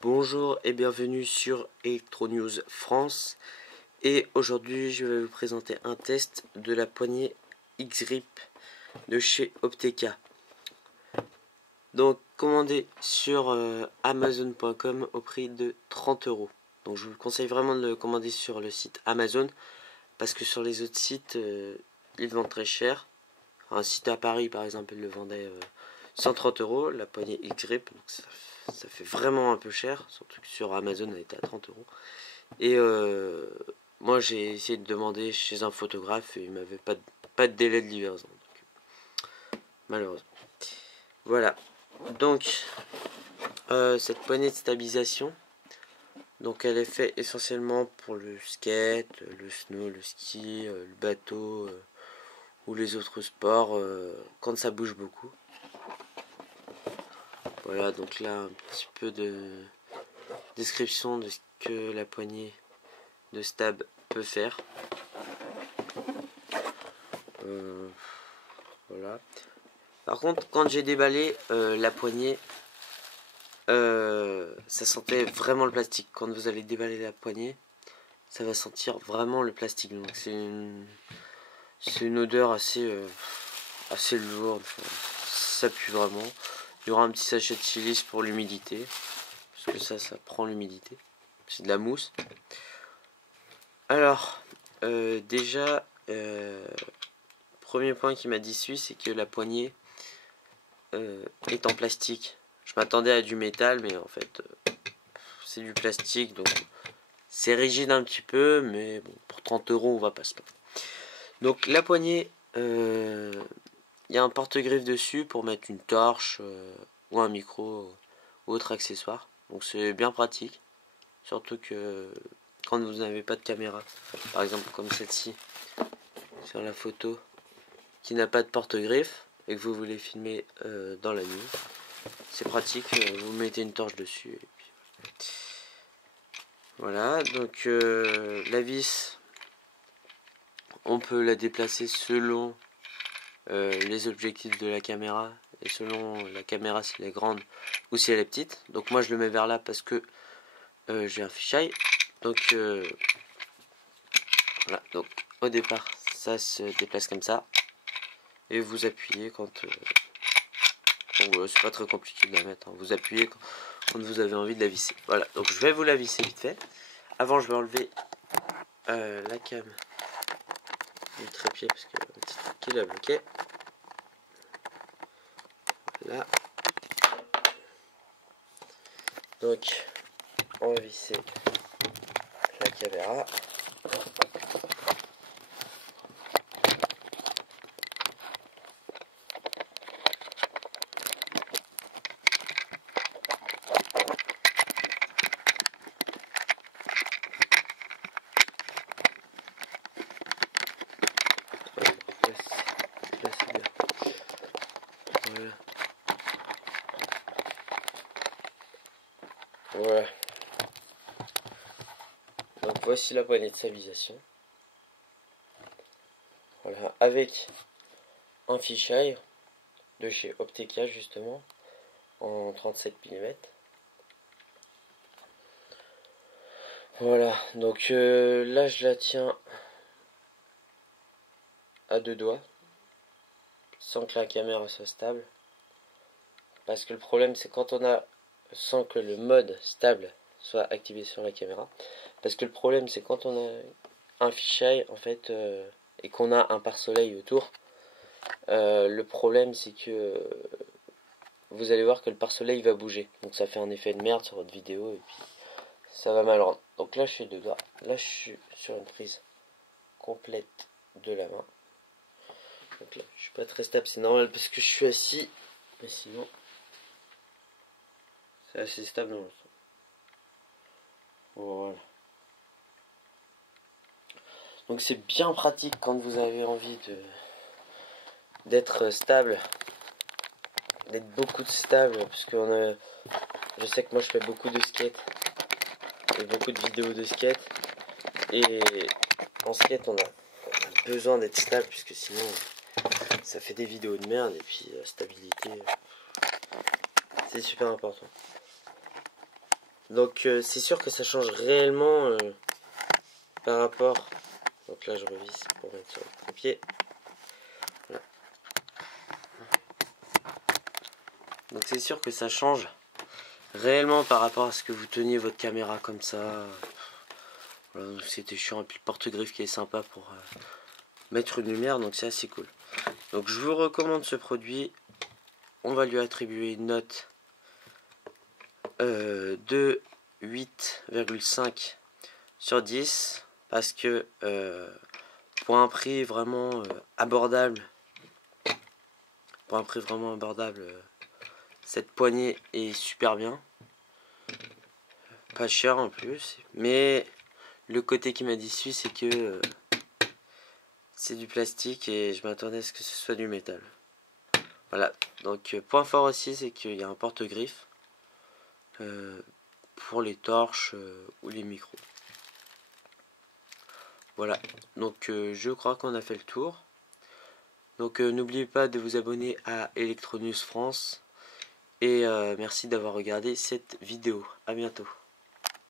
Bonjour et bienvenue sur Electro-News France. Et aujourd'hui je vais vous présenter un test de la poignée X-Grip de chez Opteka. Donc commandé sur Amazon.com au prix de 30 €. Donc je vous conseille vraiment de le commander sur le site Amazon, parce que sur les autres sites ils vendent très cher. Un site à Paris par exemple il le vendait 130 € la poignée X-Grip, donc ça fait vraiment un peu cher, surtout que sur Amazon elle était à 30 €. Et moi j'ai essayé de demander chez un photographe et il m'avait pas de délai de livraison, donc, malheureusement. Voilà, donc cette poignée de stabilisation, donc elle est faite essentiellement pour le skate, le snow, le ski, le bateau ou les autres sports quand ça bouge beaucoup. Voilà, donc là un petit peu de description de ce que la poignée de stab peut faire. Voilà. Par contre, quand j'ai déballé la poignée, ça sentait vraiment le plastique. Quand vous allez déballer la poignée, ça va sentir vraiment le plastique. Donc c'est une odeur assez lourde. Ça pue vraiment. Il y aura un petit sachet de silice pour l'humidité, parce que ça prend l'humidité. C'est de la mousse. Alors, déjà, premier point qui m'a déçu, c'est que la poignée est en plastique. Je m'attendais à du métal, mais en fait, c'est du plastique, donc c'est rigide un petit peu, mais bon, pour 30 € on va pas se plaindre. Donc la poignée, il y a un porte-griffe dessus pour mettre une torche ou un micro ou autre accessoire. Donc c'est bien pratique, surtout que quand vous n'avez pas de caméra, par exemple comme celle-ci sur la photo, qui n'a pas de porte-griffe et que vous voulez filmer dans la nuit, c'est pratique, vous mettez une torche dessus et puis voilà. Donc la vis, on peut la déplacer selon les objectifs de la caméra et selon la caméra si elle est grande ou si elle est petite. Donc moi je le mets vers là parce que j'ai un fisheye. Donc voilà, donc au départ ça se déplace comme ça et vous appuyez quand c'est pas très compliqué de la mettre, hein. Vous appuyez quand vous avez envie de la visser. Voilà, donc je vais vous la visser vite fait. Avant je vais enlever la cam du trépied parce que le petit truc qui l'a bloqué. Là, donc on va visser la caméra. Là, c'est bien. Voilà. Voilà. Donc voici la poignée de stabilisation. Voilà, avec un fisheye de chez Opteka justement en 37 mm. Voilà, donc là je la tiens à deux doigts sans que la caméra soit stable, parce que le problème c'est quand on a, sans que le mode stable soit activé sur la caméra, parce que le problème c'est quand on a un fisheye en fait et qu'on a un pare-soleil autour, le problème c'est que vous allez voir que le pare-soleil va bouger, donc ça fait un effet de merde sur votre vidéo et puis ça va mal rendre. Donc là je suis deux doigts, là je suis sur une prise complète de la main. Donc là je suis pas très stable, c'est normal parce que je suis assis, mais sinon c'est assez stable dans le son. Voilà. Donc c'est bien pratique quand vous avez envie d'être stable, d'être beaucoup stable, parce que je sais que moi je fais beaucoup de skate et beaucoup de vidéos de skate, et en skate on a besoin d'être stable puisque sinon ça fait des vidéos de merde, et puis la stabilité c'est super important. Donc c'est sûr que ça change réellement par rapport. Donc là je revisse pour mettre sur le trépied. Voilà. Donc c'est sûr que ça change réellement par rapport à ce que vous teniez votre caméra comme ça. Voilà, c'était chiant. Et puis le porte-griffe qui est sympa pour mettre une lumière, donc c'est assez cool. Donc je vous recommande ce produit. On va lui attribuer une note de 8,5 sur 10 parce que pour un prix vraiment abordable, cette poignée est super bien, pas cher en plus, mais le côté qui m'a déçu c'est que c'est du plastique et je m'attendais à ce que ce soit du métal. Voilà, donc point fort aussi c'est qu'il y a un porte-griffe pour les torches ou les micros. Voilà, donc je crois qu'on a fait le tour. Donc n'oubliez pas de vous abonner à Electronews France. Et merci d'avoir regardé cette vidéo. A bientôt.